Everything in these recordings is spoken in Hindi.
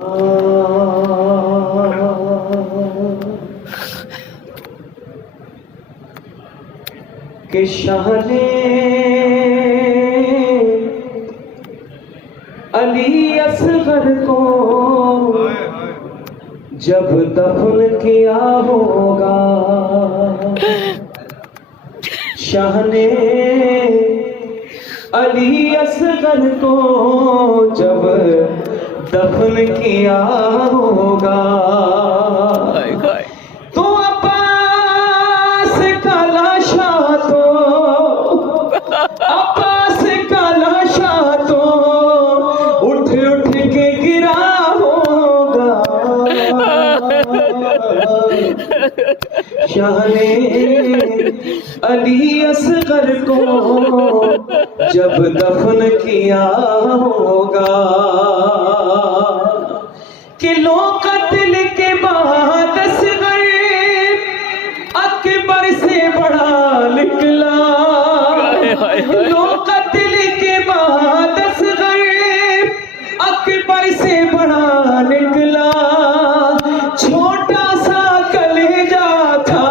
कि शाहने अली असगर को जब दफन किया होगा, शाहने अली असगर को जब दफन किया होगा, तो अब्बास का लाशा तो अब्बास का लाशा तो उठ उठ के गिरा होगा। शाहने अली असगर को जब दफन किया होगा, कि लो कत्ल के बाद असगर अकबर से बड़ा निकला, लो कत्ल के बाद असगर अकबर से बड़ा निकला, छोटा सा कलेजा था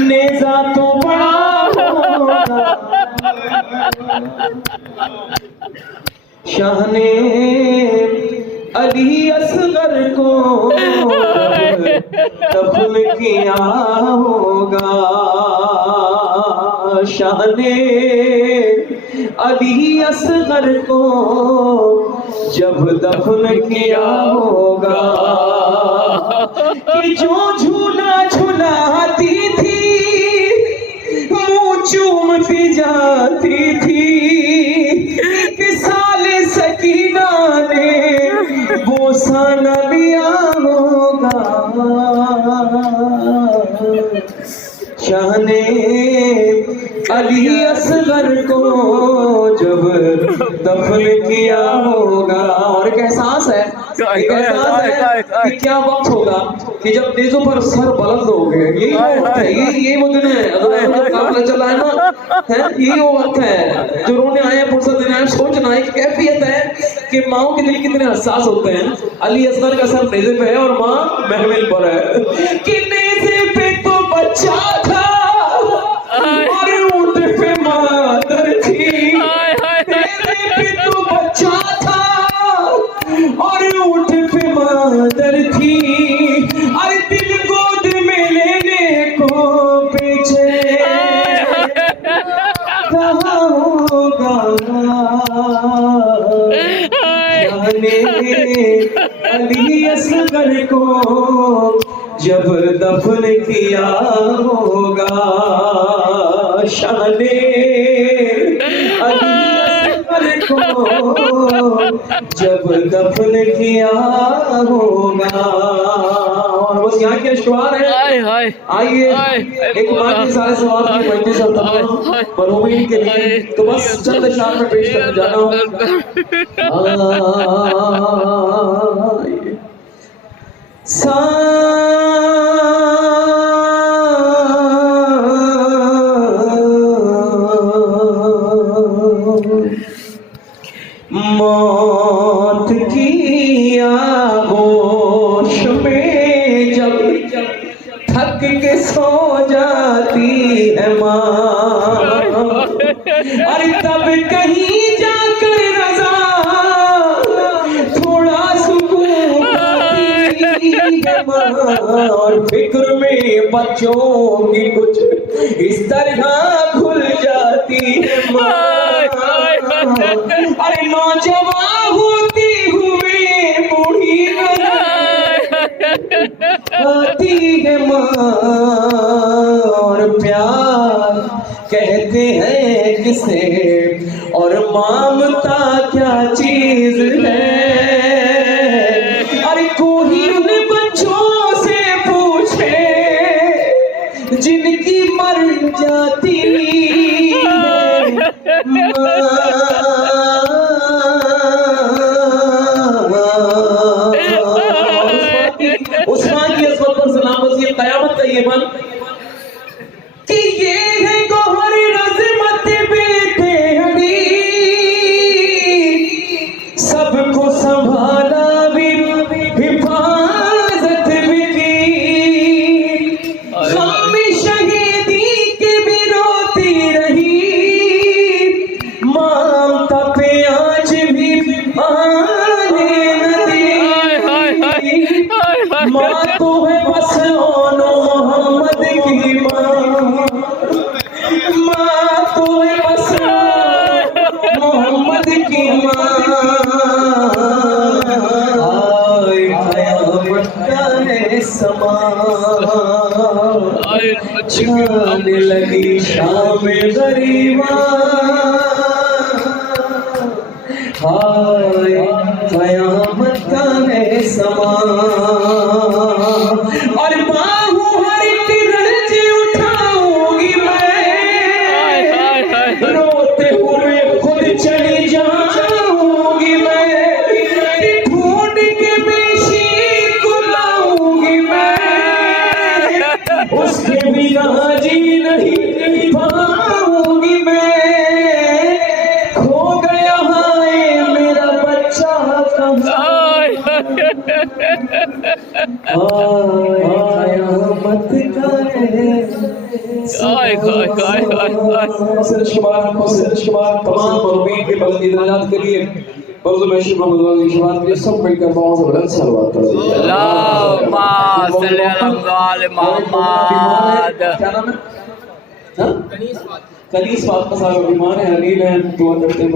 नेजा तो बड़ा होगा। शाहने अली असगर को दफन किया होगा, शाहने अली असगर को जब दफन किया होगा, कि जो झूला झुलाती थी मुंह चूमती जाती थी, साले सकीना ने बोसा न लिया होगा। शाहने अली असगर को जब दफन किया होगा। और एक एहसास है, कि क्या वक्त होगा कि जब नेज़ों पर सर बुलंद हो गए। यही वो दिन है, काम चला है ना, यही वो वक्त है जो रोने आए फुर्सत देने आए। सोचना एक कैफियत है कि माओ के दिल कितने हसास होते हैं। अली असगर का सर नेज़े पे है और माँ महमिल पर है, कि नेज़े पे तो बच्चा था और ऊंट पे मादर थी, नेज़े पे तो बच्चा था और ऊंट पे मादर थी, और दिल गोद में लेने को पीछे कहा होगा। अली असगर को जब दफन किया होगा, शाहने अली असगर को जब दफन किया होगा। और बस यहाँ के अशवार है। आइए एक बार के सारे सवाल की मजलिस से मरहूमीन के लिए तो बस चंद अशआर में पेश करने जा रहा हूँ। मौत की आगोश में जब थक के सो जाती है माँ, अरे तब कहीं जाकर रज़ा थोड़ा सुकून पाती है माँ, और फिक्र में बच्चों की कुछ इस तरह खुल जाती है माँ। अरे नौजवान होती हुए बूढ़ी आती है माँ, और प्यार कहते हैं किसे और ममता क्या चीज है। अरे कोई उन बच्चों से पूछे जिनकी मर जाती है उस्मान की असमत पर सलाम वज़ीर क़यामत का ये बन कि ये है गौहर रज़मत बेटे हरी, सबको संभाला समा छाने लगी शाम गरीबा हाय कयामत का है समा और बाहों हर तिरंज उठाऊंगी मैं रोते हुए खुद चली जाऊंगी मैं ढूंढ के बेशीर को लाऊंगी मैं उसके बिना जी नहीं पाऊंगी मैं खो गया है मेरा बच्चा तमाम मुर्बीन के बलंद इनायात के लिए बर्ज़ महशूर मोहम्मद वाली की शुरुआत के लिए सब मिलकर बहुत से बुलंद सलवात करें। अल्लाहुम्मा सल्ली अला मोहम्मद। क्या नाम है? कनीस फातिमा साहब बीमार है, अलील है, दुआ करते हैं।